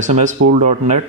smspool.net،